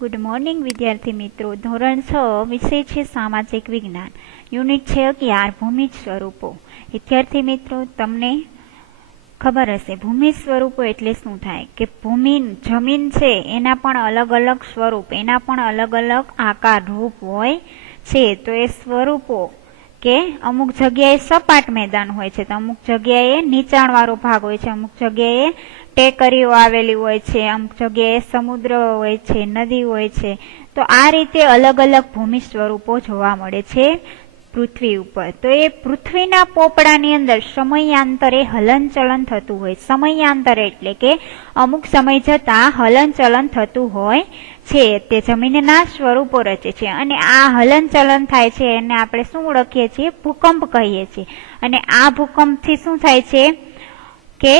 Good morning વિદ્યાર્થી મિત્રો. ધોરણ 6 વિષય છે સામાજિક વિજ્ઞાન. યુનિટ છે 11 ભૂમિજ સ્વરૂપો. વિદ્યાર્થી મિત્રો, તમને ખબર હશે ભૂમિજ સ્વરૂપો એટલે શું થાય કે જમીન છે એના પણ અલગ અલગ સ્વરૂપ, એના પણ અલગ અલગ આકાર રૂપ હોય છે. તો એ સ્વરૂપો કે અમુક જગ્યાએ સપાટ મેદાન હોય છે, તો અમુક જગ્યાએ નીચાણવાળો ભાગ હોય છે, અમુક જગ્યાએ ટેકરીઓ આવેલી હોય છે, અમુક જગ્યાએ સમુદ્ર હોય છે, નદી હોય છે. તો આ રીતે અલગ અલગ ભૂમિ સ્વરૂપો જોવા મળે છે પૃથ્વી ઉપર. તો એ પૃથ્વીના પોપડાની અંદર સમયાંતરે હલનચલન થતું હોય. સમયાંતરે એટલે કે અમુક સમય જતા હલનચલન થતું હોય છે. તે જમીનના સ્વરૂપો રચે છે અને આ હલનચલન થાય છે એને આપણે શું ઓળખીએ છીએ? ભૂકંપ કહીએ છીએ. અને આ ભૂકંપથી શું થાય છે કે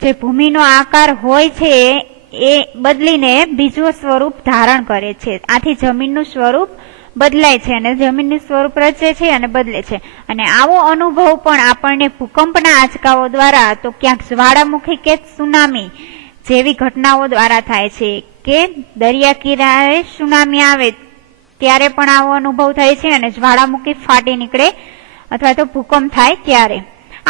જે ભૂમિનો આકાર હોય છે એ બદલીને બીજું સ્વરૂપ ધારણ કરે છે. આથી જમીનનું સ્વરૂપ બદલાય છે અને જમીનનું સ્વરૂપ રચે છે અને બદલે છે. અને આવો અનુભવ પણ આપણને ભૂકંપના આંચકાઓ દ્વારા, તો ક્યાંક જ્વાળામુખી કે સુનામી જેવી ઘટનાઓ દ્વારા થાય છે. કે દરિયા કિનારે સુનામી આવે ત્યારે પણ આવો અનુભવ થાય છે અને જ્વાળામુખી ફાટી નીકળે અથવા તો ભૂકંપ થાય ત્યારે.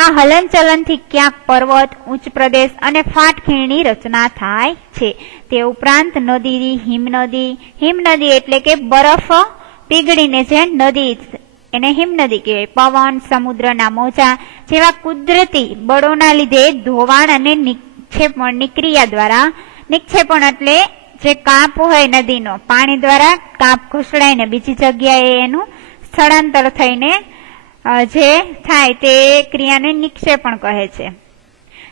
આ હલનચલનથી ક્યાંક પર્વત, ઉચ્ચ પ્રદેશ અને ફાટખીણની રચના થાય છે. તે ઉપરાંત નદી, હિમનદી એટલે કે બરફ પીગળીને જે નદી એને હિમનદી કહેવાય. પવન, સમુદ્રના મોજા જેવા કુદરતી બળોના લીધે ધોવાણ અને નિક્ષેપણની ક્રિયા દ્વારા, નિક્ષેપણ એટલે જે કાપ હોય નદીનો, પાણી દ્વારા કાપ ઘસડાઈને બીજી જગ્યાએ એનું સ્થળાંતર થઈને જે થાય તે ક્રિયાને નિક્ષેપણ કહે છે.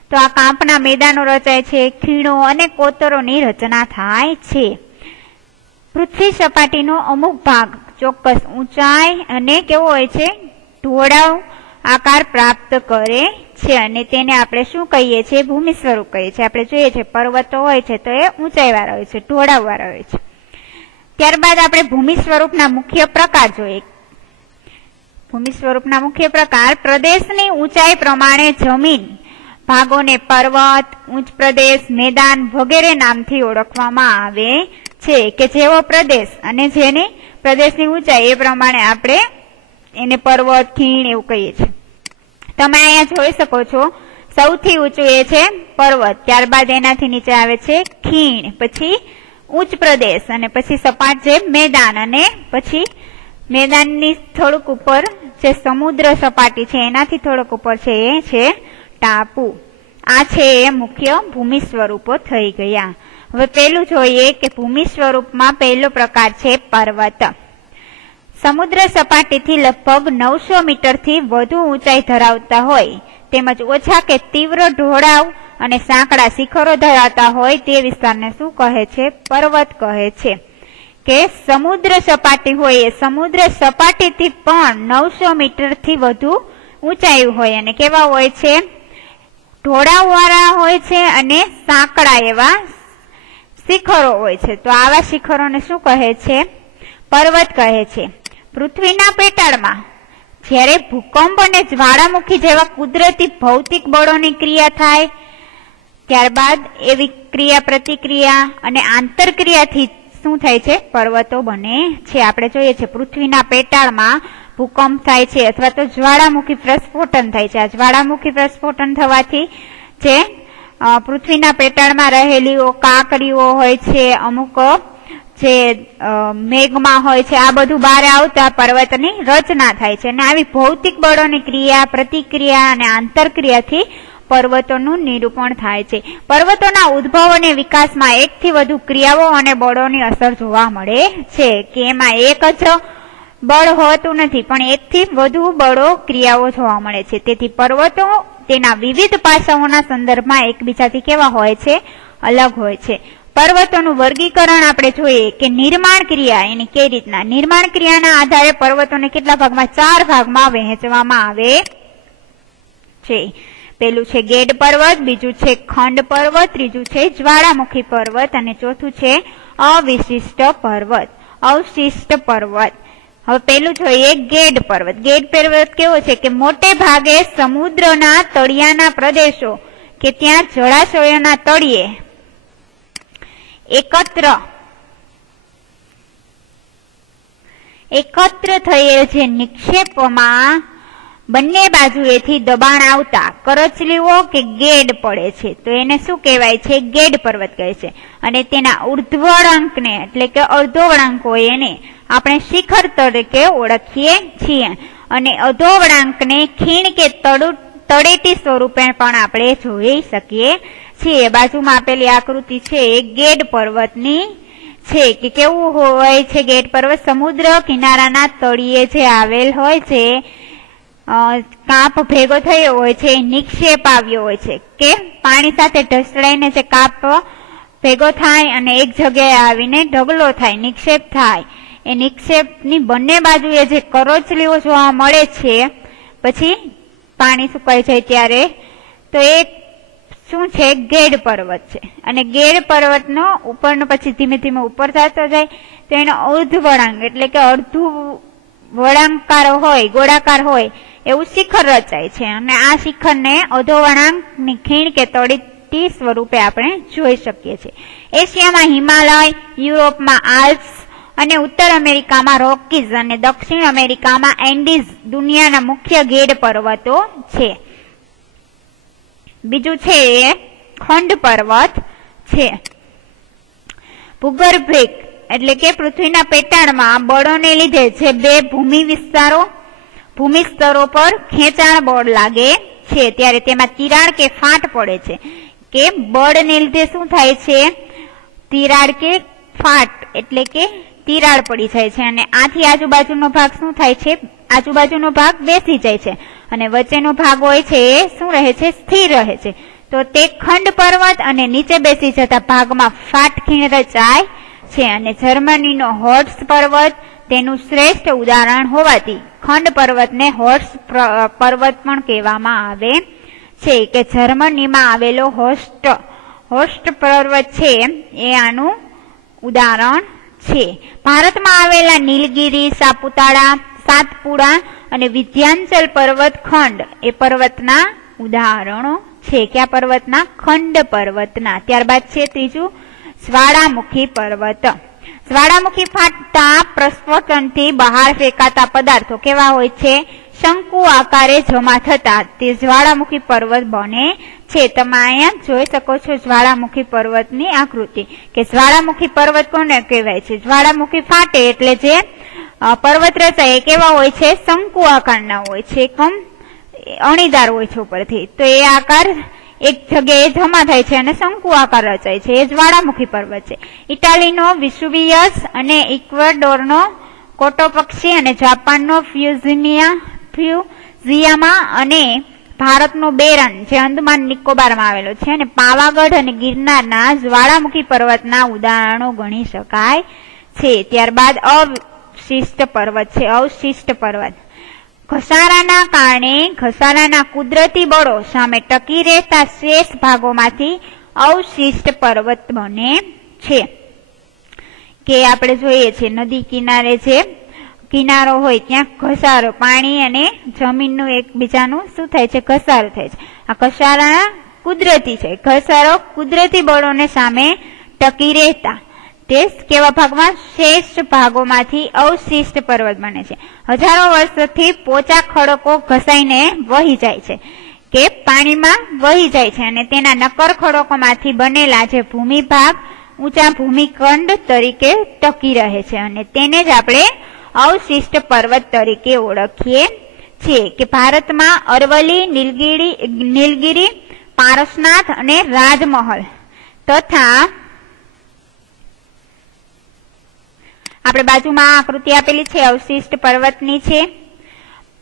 તો આ કાંપના મેદાનો રચાય છે, ખીણો અને કોતરોની રચના થાય છે. પૃથ્વી સપાટીનો અમુક ભાગ ચોક્કસ ઊંચાઈ અને કેવો હોય છે? ઢોળાવ આકાર પ્રાપ્ત કરે છે અને તેને આપણે શું કહીએ છીએ? ભૂમિ સ્વરૂપ કહીએ છીએ. આપણે જોઈએ છે પર્વતો હોય છે તો એ ઊંચાઈ વાળા હોય છે, ઢોળાવ વાળા હોય છે. ત્યારબાદ આપણે ભૂમિ સ્વરૂપના મુખ્ય પ્રકાર જોઈએ. ભૂમિ સ્વરૂપના મુખ્ય પ્રકાર: પ્રદેશની ઊંચાઈ પ્રમાણે જમીન ભાગોને પર્વત, ઉચ્ચ પ્રદેશ, મેદાન વગેરે નામથી ઓળખવામાં આવે છે. કે જેવો પ્રદેશ અને જેની પ્રદેશની ઊંચાઈ એ પ્રમાણે આપણે એને પર્વત, ખીણ એવું કહીએ છીએ. તમે અહીંયા જોઈ શકો છો, સૌથી ઊંચું એ છે પર્વત, ત્યારબાદ એનાથી નીચે આવે છે ખીણ, પછી ઉચ્ચ પ્રદેશ અને પછી સપાટ જે મેદાન, અને પછી મેદાનની થોડુંક ઉપર જે સમુદ્ર સપાટી છે એનાથી થોડુંક ઉપર છે એ છે ટાપુ. આ છે એ મુખ્ય ભૂમિ સ્વરૂપો થઈ ગયા. હવે પેલું જોઈએ કે ભૂમિ સ્વરૂપમાં પહેલો પ્રકાર છે પર્વત. સમુદ્ર સપાટીથી લગભગ 900 મીટરથી વધુ ઊંચાઈ ધરાવતા હોય તેમજ ઓછા કે તીવ્ર ઢોળાવ અને સાંકડા શિખરો ધરાવતા હોય તે વિસ્તારને શું કહે છે? પર્વત કહે છે. કે સમુદ્ર સપાટી હોય એ સમુદ્ર સપાટીથી પણ 900 મીટરથી વધુ ઊંચાઈ હોય અને કેવા હોય છે? ઢોળાવ વાળા હોય છે અને સાંકડા એવા શિખરો હોય છે. તો આવા શિખરોને શું કહે છે? પર્વત કહે છે. પૃથ્વીના પેટાળમાં જ્યારે ભૂકંપ અને જ્વાળામુખી જેવા કુદરતી ભૌતિક બળોની ક્રિયા થાય ત્યારબાદ એવી ક્રિયા પ્રતિક્રિયા અને આંતરક્રિયાથી શું થાય છે? પર્વતો બને છે. આપણે જોઈએ છે પૃથ્વીના પેટાળમાં ભૂકંપ થાય છે અથવા તો જ્વાળામુખી પ્રસ્ફોટન થાય છે. આ જ્વાળામુખી પ્રસ્ફોટન થવાથી જે પૃથ્વીના પેટાળમાં રહેલી કાકડીઓ હોય છે, અમુક જે મેઘમાં હોય છે, આ બધું બહાર આવતા પર્વતની રચના થાય છે. અને આવી ભૌતિક બળોની ક્રિયા પ્રતિક્રિયા અને આંતરક્રિયાથી પર્વતોનું નિરૂપણ થાય છે. પર્વતોના ઉદ્ભવ અને વિકાસમાં એકથી વધુ ક્રિયાઓ અને બળોની અસર જોવા મળે છે. કે એમાં એક જ બળ હોતું નથી પણ એકથી વધુ બળો ક્રિયાઓ જોવા મળે છે. તેથી પર્વતો તેના વિવિધ પાસાઓના સંદર્ભમાં એકબીજાથી કેવા હોય છે? અલગ હોય છે. પર્વતોનું વર્ગીકરણ આપણે જોઈએ કે નિર્માણ ક્રિયા એની કઈ રીતના? નિર્માણ ક્રિયાના આધારે પર્વતોને કેટલા ભાગમાં? 4 ભાગમાં વહેંચવામાં આવે છે. પેલું છે ગેડ પર્વત, બીજું છે ખંડ પર્વત, ત્રીજું છે જ્વાળામુખી પર્વત અને ચોથું છે અવિશિષ્ટ પર્વત. અવશિષ્ટ પર્વત. હવે પેલું જોઈએ ગેડ પર્વત. ગેડ પર્વત કેવો છે કે મોટે ભાગે સમુદ્રના તળિયાના પ્રદેશો કે ત્યાં જળાશયોના તળિયે એકત્ર એકત્ર થયેલ જે નિક્ષેપમાં બંને બાજુએથી દબાણ આવતા કરચલીઓ કે ગેડ પડે છે તો એને શું કહેવાય છે? ગેડ પર્વત કહે છે. અને તેના ઉર્ધ્વળાંકને એટલે કે અડધો વળાંક હોય એને આપણે શિખર તરીકે ઓળખીએ છીએ. અને અધો વળાંકને ખીણ કે તળેટી સ્વરૂપે પણ આપણે જોઈ શકીએ છીએ. બાજુમાં આપેલી આકૃતિ છે એ ગેડ પર્વતની છે કે કેવું હોય છે ગેડ પર્વત? સમુદ્ર કિનારાના તળિયે જે આવેલ હોય છે, કાપ ભેગો થયો હોય છે, નિક્ષેપ આવ્યો હોય છે કે પાણી સાથે ઢસડાઈને જે કાપ ભેગો થાય અને એક જગ્યાએ આવીને ઢગલો થાય, નિક્ષેપ થાય. એ નિક્ષેપની બંને બાજુએ જે કરચલીઓ જોવા મળે છે પછી પાણી સુકાઈ જાય ત્યારે, તો એ શું છે? ગેડ પર્વત છે. અને ગેડ પર્વતનો ઉપરનો પછી ધીમે ધીમે ઉપર થતો જાય તો એનો અર્ધ વળાંક એટલે કે અડધું વળાંકાર હોય, ગોળાકાર હોય એવું શિખર રચાય છે. અને આ શિખરને અધો વળાંકની ખીણ કે તળેટી સ્વરૂપે આપણે જોઈ શકીએ છીએ. એશિયામાં હિમાલય, યુરોપમાં આલ્પ્સ અને ઉત્તર અમેરિકામાં રોકીઝ અને દક્ષિણ અમેરિકામાં એન્ડીઝ દુનિયાના મુખ્ય ગેડ પર્વતો છે. બીજું છે એ ખંડ પર્વત છે. ભૂગર્ભિક એટલે કે પૃથ્વીના પેટાળમાં બળોને લીધે જે બે ભૂમિ સ્તરો પર ખેંચાણ બળ લાગે છે ત્યારે તેમાં તિરાડ કે ફાટ પડે છે. કે બળને લીધે શું થાય છે? તિરાડ કે ફાટ એટલે કે તિરાડ પડી જાય છે. અને આથી આજુબાજુનો ભાગ શું થાય છે? આજુબાજુનો ભાગ બેસી જાય છે અને વચ્ચેનો ભાગ હોય છે એ શું રહે છે? સ્થિર રહે છે. તો તે ખંડ પર્વત અને નીચે બેસી જતા ભાગમાં ફાટ ખીણ રચાય છે. અને જર્મનીનો હોર્સ પર્વત તેનું શ્રેષ્ઠ ઉદાહરણ હોવાથી ખંડ પર્વતને હોર્સ પર્વત પણ કહેવામાં આવે છે. કે જર્મનીમાં આવેલો હોર્સ્ટ પર્વત છે એ આનું ઉદાહરણ છે. ભારતમાં આવેલા નીલગિરી, સાતપુડા અને વિંધ્યાચલ પર્વત ખંડ એ પર્વતના ઉદાહરણો છે. ક્યાં પર્વતના? ખંડ પર્વતના. ત્યારબાદ છે ત્રીજું જ્વાળામુખી પર્વત. જ્વાળામુખી ફાટતા પ્રસ્ફોટનથી બહાર ફેંકાતા પદાર્થો કેવા હોય છે? શંકુ આકારે જમા થતા તે જ્વાળામુખી પર્વત બને છે. તમે અહીંયા જોઈ શકો છો જ્વાળામુખી પર્વતની આકૃતિ. કે જ્વાળામુખી પર્વત કોને કહેવાય છે? જ્વાળામુખી ફાટે એટલે જે પર્વત રચાય કેવા હોય છે? શંકુ આકારના હોય છે, કમ અણીદાર હોય છે ઉપરથી. તો એ આકાર એક જગ્યાએ જમા થાય છે અને શંકુ આકાર રચાય છે. એ જ્વાળામુખી પર્વત છે. ઇટાલીનો વિસુવિયસ અને ઇક્વેડોરનો કોટોપક્ષી અને જાપાનનો ફ્યુઝિયામા અને ભારતનો બેરન જે અંદમાન નિકોબારમાં આવેલો છે અને પાવાગઢ અને ગિરનારના જ્વાળામુખી પર્વતના ઉદાહરણો ગણી શકાય છે. ત્યારબાદ અવશિષ્ટ પર્વત છે. અવશિષ્ટ પર્વત ઘસારાના કારણે ઘસારાના કુદરતી બળો સામે ટકી રહેતા શેષ ભાગોમાંથી અવશિષ્ટ પર્વત બને છે. કે આપણે જોઈએ છીએ નદી કિનારે જે કિનારો હોય ત્યાં ઘસારો, પાણી અને જમીનનું એકબીજાનું શું થાય છે? ઘસારો થાય છે. આ ઘસારા કુદરતી છે. ઘસારો કુદરતી બળોને સામે ટકી રહેતા તે કેવા ભાગમાં? શેષ ભાગોમાંથી અવશિષ્ટ પર્વત બને છે. હજારો વર્ષોથી પોચા ખડકો ઘસાઈને વહી જાય છે કે પાણીમાં વહી જાય છે અને તેના નક્કર ખડકોમાંથી બનેલા જે ભૂમિભાગ ઊંચા ભૂમિખંડ તરીકે ટકી રહે છે અને તેને જ આપણે અવશિષ્ટ પર્વત તરીકે ઓળખીએ છીએ. કે ભારતમાં અરવલ્લી, નીલગિરી, પારસનાથ અને રાજમહલ તથા આપણે બાજુમાં આકૃતિ આપેલી છે અવશિષ્ટ પર્વતની છે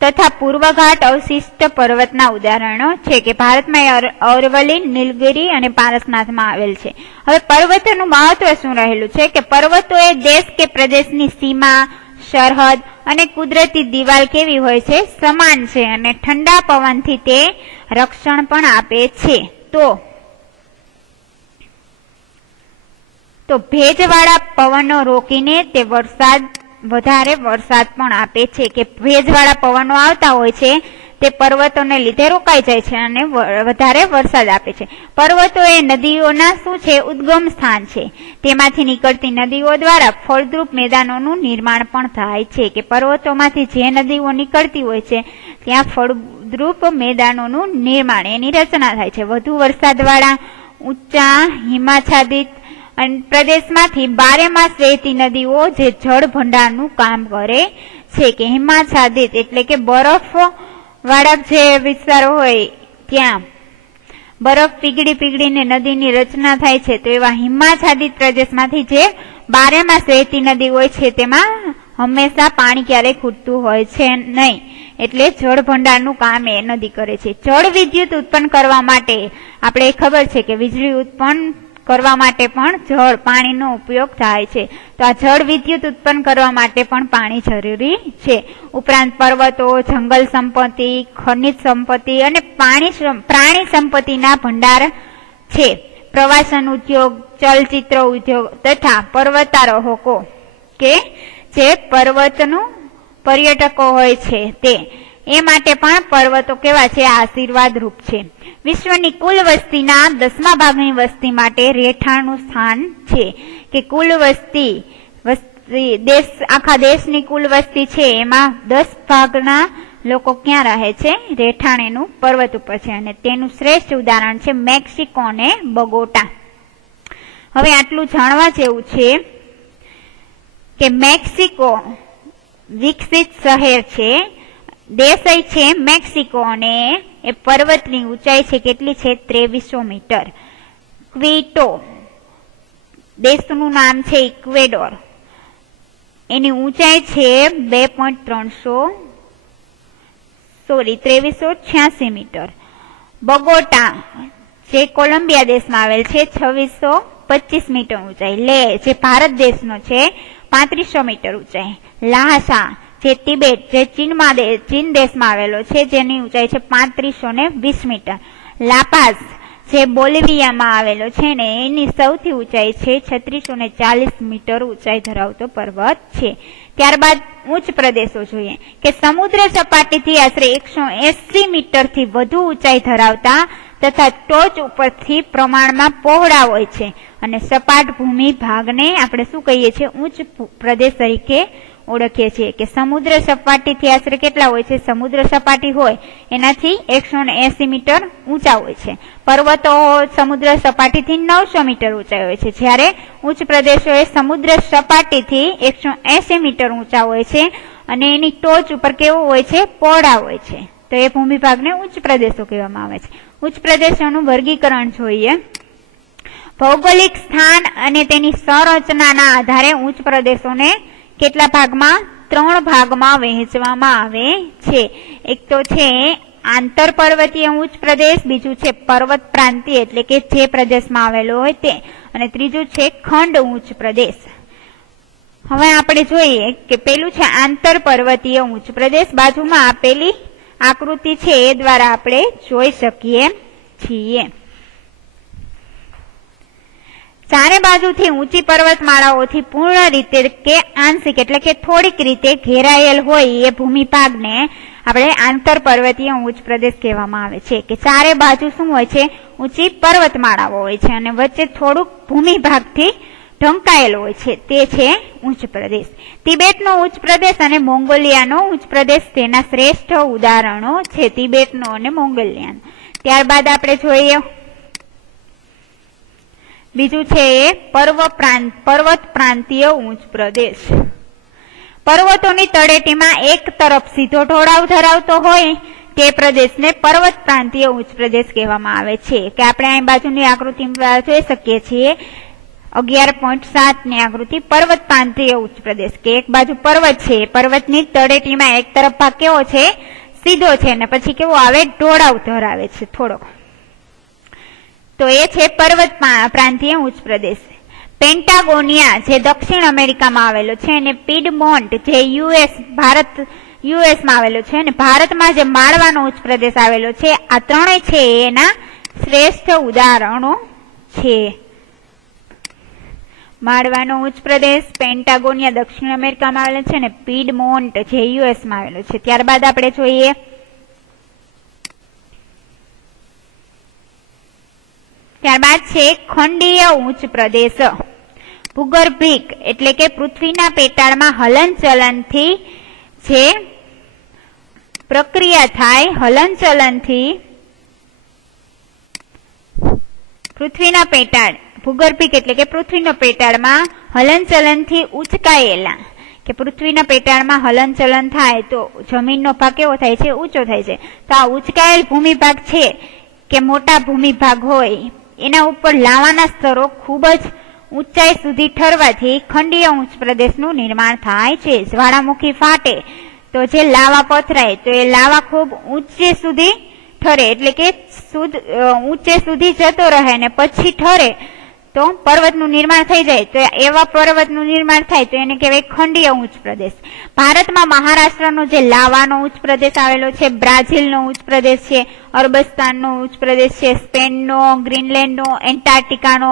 તથા પૂર્વઘાટ અવશિષ્ટ પર્વતના ઉદાહરણો છે. કે ભારતમાં અરવલ્લી, નીલગિરી અને પારસનાથમાં આવેલ છે. હવે પર્વતોનું મહત્વ શું રહેલું છે? કે પર્વતો એ દેશ કે પ્રદેશની સીમા, સરહદ અને કુદરતી દિવાલ કેવી હોય છે? સમાન છે અને ઠંડા પવનથી તે રક્ષણ પણ આપે છે. તો ભેજવાળા પવનો રોકીને તે વધારે વરસાદ પણ આપે છે. કે ભેજવાળા પવનો આવતા હોય છે તે પર્વતોને લીધે રોકાઈ જાય છે અને વધારે વરસાદ આપે છે. પર્વતો એ નદીઓના શું છે? ઉદ્ગમ સ્થાન છે. તેમાંથી નીકળતી નદીઓ દ્વારા ફળદ્રુપ મેદાનોનું નિર્માણ પણ થાય છે. કે પર્વતોમાંથી જે નદીઓ નીકળતી હોય છે ત્યાં ફળદ્રુપ મેદાનોનું નિર્માણ, એની રચના થાય છે. વધુ વરસાદવાળા ઊંચા હિમાચ્છાદિત પ્રદેશમાંથી 12 માસ વહેતી નદીઓ જે જળ ભંડારનું કામ કરે છે. કે હિમાચ્છાદિત એટલે કે બરફ વાળા જે વિસ્તારો હોય ત્યાં બરફ પીગળીને નદીની રચના થાય છે. તો એવા હિમાચ્છાદિત પ્રદેશમાંથી જે 12 માસ વહેતી નદી હોય છે તેમાં હંમેશા પાણી ક્યારેય ખૂટતું હોય છે નહીં, એટલે જળ ભંડારનું કામ એ નદી કરે છે. જળ વિદ્યુત ઉત્પન્ન કરવા માટે આપણે ખબર છે કે વીજળી ઉત્પન્ન કરવા માટે પણ જળ પાણીનો ઉપયોગ થાય છે. તો આ જળ વિદ્યુત ઉત્પન્ન કરવા માટે પણ પાણી જરૂરી છે. ઉપરાંત પર્વતો, જંગલ સંપત્તિ, ખનિજ સંપત્તિ અને પ્રાણી સંપત્તિના ભંડાર છે. પ્રવાસન ઉદ્યોગ, ચલચિત્ર ઉદ્યોગ તથા પર્વતારોહકો કે જે પર્વતનું પર્યટકો હોય છે તે એ માટે પણ પર્વતો કેવા છે? આશીર્વાદ રૂપ છે. વિશ્વની કુલ વસ્તીના 10મા ભાગની વસ્તી માટે રહેઠાણનું સ્થાન છે. કે કુલ વસ્તી આખા દેશની કુલ વસ્તી છે એમાં 10 ભાગના લોકો ક્યાં રહે છે? રહેઠાણ પર્વત ઉપર છે. અને તેનું શ્રેષ્ઠ ઉદાહરણ છે મેક્સિકો અને બગોટા. હવે આટલું જાણવા જેવું છે કે મેક્સિકો વિકસિત શહેર છે, દેશ છે મેક્સિકો, અને એ પર્વતની ઊંચાઈ છે કેટલી છે? 2300 મીટર. ક્વિટો દેશનું નામ છે ઇક્વેડોર, એની ઊંચાઈ છે 2386 મીટર. બગોટા જે કોલંબિયા દેશમાં આવેલ છે 2625 મીટર ઊંચાઈ. લેહ જે ભારત દેશનો છે 3500 મીટર ઊંચાઈ. લાહસા જે તિબેટ જે ચીન દેશમાં આવેલો છે જેની ઊંચાઈ છે 3520 મીટર. લાપાઝ જે બોલિવિયામાં આવેલો છે ને એની સૌથી ઊંચાઈ છે 3640 મીટર ઊંચાઈ ધરાવતો પર્વત છે. ત્યારબાદ ઉચ્ચ પ્રદેશો જોઈએ કે સમુદ્ર સપાટીથી આશરે 180 મીટરથી વધુ ઊંચાઈ ધરાવતા તથા ટોચ ઉપરથી પ્રમાણમાં પહોળા હોય છે અને સપાટ ભૂમિ ભાગને આપણે શું કહીએ છીએ? ઉચ્ચ પ્રદેશ તરીકે ઓળખીએ છીએ. કે સમુદ્ર સપાટીથી આશરે કેટલા હોય છે? સમુદ્ર સપાટી હોય એનાથી 180 મીટર ઊંચા હોય છે. પર્વતો સમુદ્ર સપાટીથી 900 મીટર ઊંચા હોય છે, જ્યારે ઉચ્ચ પ્રદેશો એ સમુદ્ર સપાટીથી 180 મીટર ઊંચા હોય છે અને એની ટોચ ઉપર કેવું હોય છે? પહોળા હોય છે. તો એ ભૂમિભાગને ઉચ્ચ પ્રદેશો કહેવામાં આવે છે. ઉચ્ચ પ્રદેશોનું વર્ગીકરણ જોઈએ. ભૌગોલિક સ્થાન અને તેની સંરચનાના આધારે ઉચ્ચ પ્રદેશોને કેટલા ભાગમાં? 3 ભાગમાં વહેંચવામાં આવે છે. એક તો છે આંતર પર્વતીય ઉચ્ચ પ્રદેશ, બીજું છે પર્વત પ્રાંતીય એટલે કે જે પ્રદેશમાં આવેલો હોય તે, અને ત્રીજું છે ખંડ ઉચ્ચ પ્રદેશ. હવે આપણે જોઈએ કે પેલું છે આંતર પર્વતીય ઉચ્ચ પ્રદેશ. બાજુમાં આપેલી આકૃતિ છે એ દ્વારા આપણે જોઈ શકીએ છીએ. ચારે બાજુથી ઊંચી પર્વતમાળાઓથી પૂર્ણ રીતે કે આંશિક એટલે કે થોડીક રીતે ઘેરાયેલ હોય એ ભૂમિભાગને આપણે આંતર પર્વતીય ઉચ્ચ પ્રદેશ કહેવામાં આવે છે. કે ચારે બાજુ શું હોય છે? ઊંચી પર્વતમાળાઓ હોય છે અને વચ્ચે થોડુંક ભૂમિભાગથી ઢંકાયેલો હોય છે, તે છે ઉચ્ચ પ્રદેશ. તિબેટનો ઉચ્ચ પ્રદેશ અને મોંગોલિયાનો ઉચ્ચ પ્રદેશ તેના શ્રેષ્ઠ ઉદાહરણો છે. તિબેટનો અને મોંગોલિયાનો. ત્યારબાદ આપણે જોઈએ બીજું છે એ પર્વત પ્રાંતીય ઉચ્ચ પ્રદેશ. પર્વતોની તળેટીમાં એક તરફ સીધો ઢોળાવ ધરાવતો હોય તે પ્રદેશને પર્વત પ્રાંતીય ઉચ્ચ પ્રદેશ કહેવામાં આવે છે. કે આપણે અહીં બાજુની આકૃતિ જોઈ શકીએ છીએ 11.7 ની આકૃતિ. પર્વત પ્રાંતીય ઉચ્ચ પ્રદેશ કે એક બાજુ પર્વત છે, પર્વતની તળેટીમાં એક તરફ ભાગ કેવો છે? સીધો છે અને પછી કેવો આવે? ઢોળાવ ધરાવે છે થોડોક. તો એ છે પર્વત પ્રાંતીય ઉચ્ચ પ્રદેશ. પેન્ટાગોનિયા જે દક્ષિણ અમેરિકામાં આવેલો છે અને પીડમોન્ટ જે યુએસમાં આવેલો છે અને ભારતમાં જે માળવાનો ઉચ્ચ પ્રદેશ આવેલો છે, આ ત્રણેય છે એના શ્રેષ્ઠ ઉદાહરણો છે. માળવાનો ઉચ્ચ પ્રદેશ, પેન્ટાગોનિયા દક્ષિણ અમેરિકામાં આવેલો છે અને પીડમોન્ટ જે યુએસમાં આવેલો છે. ત્યારબાદ આપણે જોઈએ ત્યારબાદ છે ખંડીય ઉચ્ચ પ્રદેશ. ભૂગર્ભિક એટલે કે પૃથ્વીના પેટાળમાં હલનચલનથી જે પ્રક્રિયા થાય, હલનચલનથી પૃથ્વીના પેટાળ, ભૂગર્ભિક એટલે કે પૃથ્વીના પેટાળમાં હલનચલનથી ઉચકાયેલા, કે પૃથ્વીના પેટાળમાં હલનચલન થાય તો જમીનનો ભાગ કેવો થાય છે? ઊંચો થાય છે. તો આ ઉચકાયેલ ભૂમિભાગ છે કે મોટા ભૂમિભાગ હોય એના ઉપર લાવાના સ્તરો ખૂબ જ ઊંચાઈ સુધી ઠરવાથી ખંડીય ઉચ્ચ પ્રદેશનું નિર્માણ થાય છે. જ્વાળામુખી ફાટે તો જે લાવા પથરાય તો એ લાવા ખૂબ ઊંચે સુધી ઠરે, એટલે કે ઊંચે સુધી જતો રહે ને પછી ઠરે તો પર્વતનું નિર્માણ થઈ જાય. તો એવા પર્વતનું નિર્માણ થાય તો એને કહેવાય ખંડીય ઉચ્ચ પ્રદેશ. ભારતમાં મહારાષ્ટ્રનો જે લાવાનો ઉચ્ચ પ્રદેશ આવેલો છે, બ્રાઝિલનો ઉચ્ચ પ્રદેશ છે, અરબસ્તાનનો ઉચ્ચ પ્રદેશ છે, સ્પેનનો, ગ્રીનલેન્ડનો, એન્ટાર્કટિકાનો,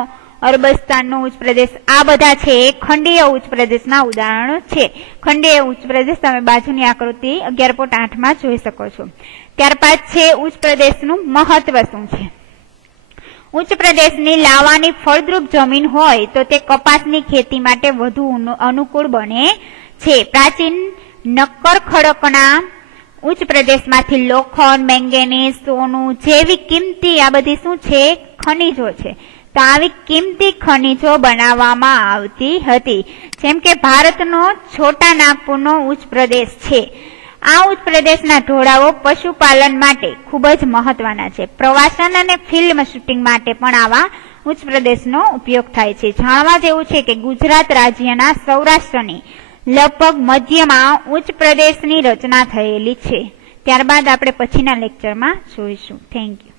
અરબસ્તાનનો ઉચ્ચ પ્રદેશ, આ બધા છે એ ખંડીય ઉચ્ચ પ્રદેશના ઉદાહરણો છે. ખંડીય ઉચ્ચ પ્રદેશ તમે બાજુની આકૃતિ 11.8 માં જોઈ શકો છો. ત્યારબાદ છે ઉચ્ચ પ્રદેશનું મહત્વ શું છે. ઉચ્ચ પ્રદેશની લાવાની ફળદ્રુપ જમીન હોય તો તે કપાસની ખેતી માટે વધુ અનુકૂળ બને છે. પ્રાચીન નક્કર ખડકના ઉચ્ચ પ્રદેશમાંથી લોખંડ, મેંગેનીઝ, સોનું જેવી કિંમતી આ બધી શું છે? ખનિજો છે. તો આવી કિંમતી ખનિજો બનાવવામાં આવતી હતી. જેમ કે ભારતનો છોટા નાગપુરનો ઉચ્ચ પ્રદેશ છે. આ ઉચ્ચ પ્રદેશના ઢોળાવો પશુપાલન માટે ખૂબ જ મહત્વના છે. પ્રવાસન અને ફિલ્મ શૂટિંગ માટે પણ આવા ઉચ્ચ પ્રદેશનો ઉપયોગ થાય છે. જાણવા જેવું છે કે ગુજરાત રાજ્યના સૌરાષ્ટ્રની લગભગ મધ્યમાં ઉચ્ચ પ્રદેશની રચના થયેલી છે. ત્યારબાદ આપણે પછીના લેક્ચરમાં જોઈશું. Thank you.